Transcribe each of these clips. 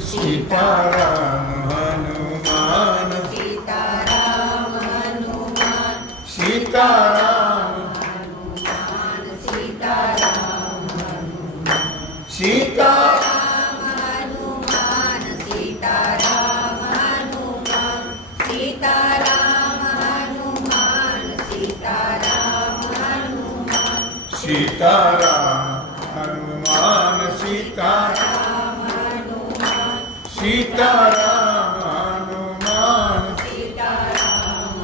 સીતારામ હનુમાન સીતારામ હનુમાન સીતારામ સીતારામ સીતારામ હનુમાન સીતારામ હનુમાન સીતારામ હનુમાન સીતારામ હનુમાન સીતારામ સીતારામ હનુમાન સીતારામ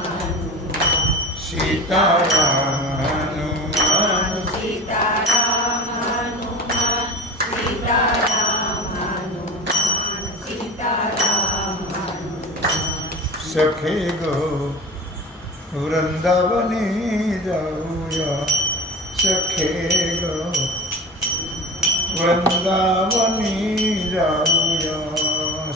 હનુમાન સીતારામ હનુમાન સીતારામ હનુમાન સીતારામ હનુમાન સખે ગો, વૃંદાવને જાઉયા. સખે ગો, વૃંદાવને જાઉયા.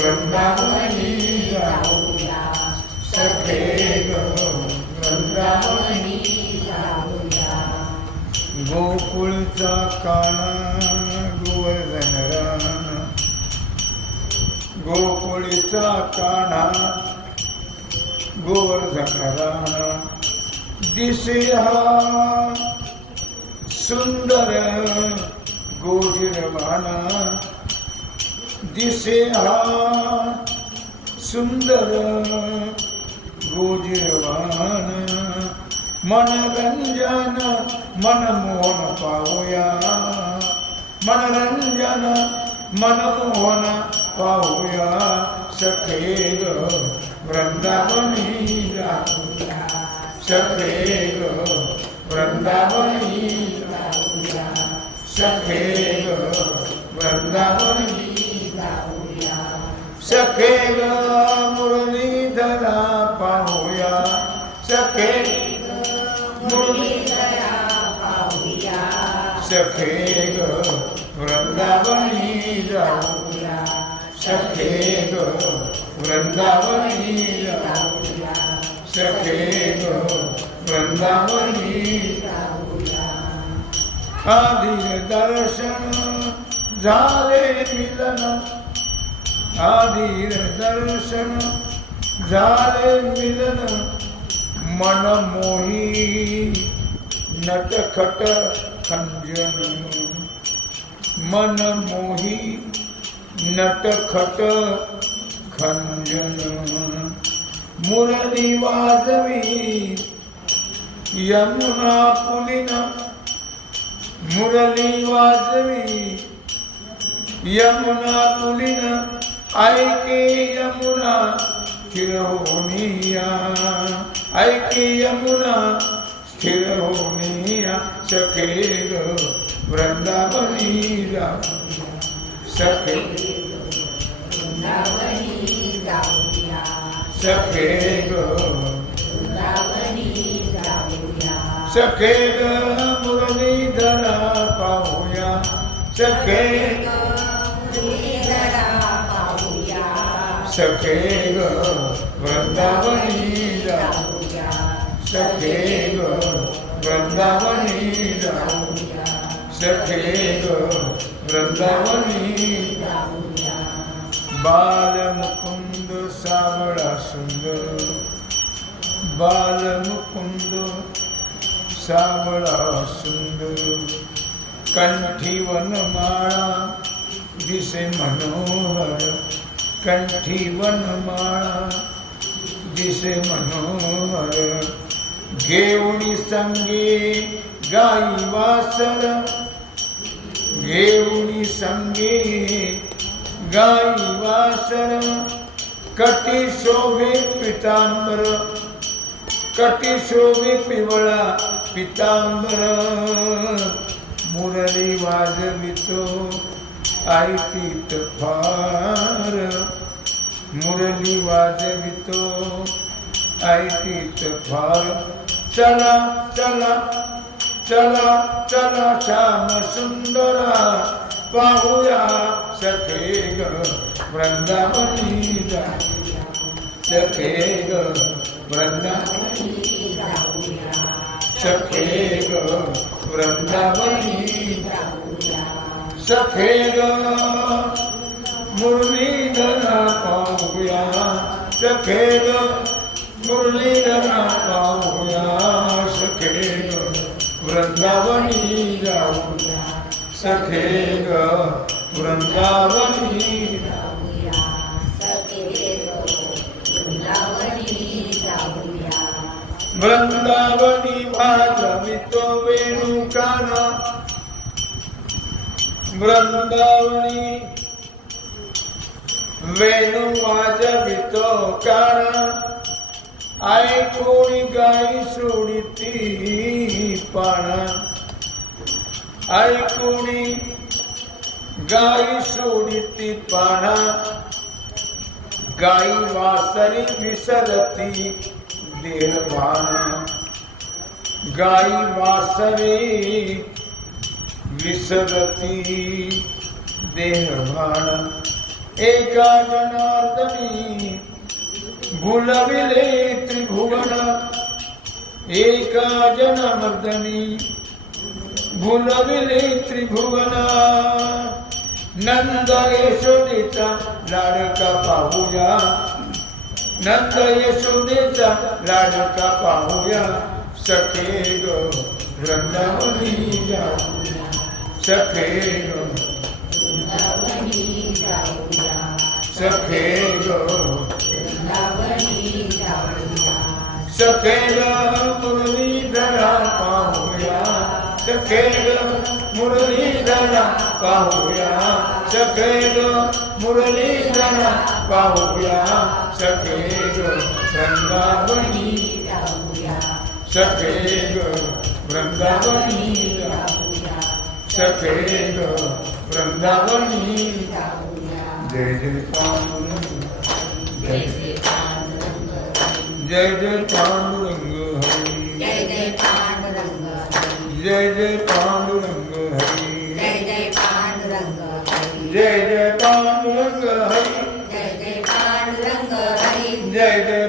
वृंदावनी जाऊया सखे ग वृंदावनी गोकुळचा काना गोवर्धन राणा गोकुळीचा काना गोवर्धन राणा दिसे हा सुंदर गोजिरवाणा दिसे हा सुंदर गोजिरवाण मनरंजन मनमोहन पाहूया. मनरंजन मनमोहन पाहूया. सखेग ग वृंदावनी जाऊया. सखेग ग वृंदावनी ग मुरलीधरा पाहूया. सखे मुरलीधरा पाहूया. सखे ग वृंदावनी जाऊया. सखे ग वृंदावनी जाऊया. सखे ग वृंदावनी आधी दर्शन झाले मिलन. આધીર દર્શન જાલે મિલન મન મોહી નટખટ ખંજન મન મોહી નટખટ ખંજન મુરલી વાજવી યમુના પુલિન મુરલી વાજવી યમુના પુલિન ऐके यमुना स्थिर होनिया ऐके यमुना स्थिर होनिया सखे ग वृंदावनी जाऊया सखे वृंदावनी जाऊया सखे ग वृंदावनी जाऊया सखे ग मुरलीधरा पाहूया सखे સખેવ વૃંદાવની જાઉં સખેવ વૃંદાવની જાઉં સખેવ વૃંદાવની બાલ મુકુંદ સાવળા સુંદર બાલ મુકુંદ સાવળા સુંદર કંઠી વન માળા દિશે મનોહર कंठी वनमाळा दिसे मनोहर घेऊणी संगी संगे गाई वासर. घेऊणी संगे गाई वासर. कटी शोभे पितांबर कटी शोभे पिवळा पितांबर. मुरली वाजवितो ऐटीत फार मुरली वाजवितो. ऐटीत फार. चला चला चला चला श्याम सुंदरा. पाहूया सखे ग वृंदावनी सखे ग वृंदावनी सखे ग वृंदावनी चखेगा मुरलीधरा पाऊया चखेगा मुरलीधरा पाऊया सखेगा वृंदावनी जाऊया सखेगा वृंदावनी वृंदावनी भाजा વૃંદાવણી વેનું આજ વિતો કાણા આય કોણી ગાય સુડીતી પણ આય કોણી ગાય સુડીતી પણ ગાય વાસરી વિસરતી દેહવાણ ગાય વાસરી विसरती देहभान. एका जनार्दनी गुलविले त्रिभुवन. एका जनार्दनी गुलविले त्रिभुवन. नंद यशोदेचा लाडका पाहूया. नंद यशोदेचा लाडका पाहूया. सखे ग वृंदावनी जाऊ. सखे ग सखे ग सखे ग मुरलीधरा पाहूया। सखे ग मुरलीधरा पाहूया। सखे ग मुरलीधरा पाहूया। सखे ग वृंदावनी सखे ग वृंदावनी ग वृंदावनी जय जय पांडुरंग जय जय जय पांडुरंग हरी जय जय पांडुरंग हरी जय जय पांडुरंग हरी जय जय पांडुरंग हरी जय जय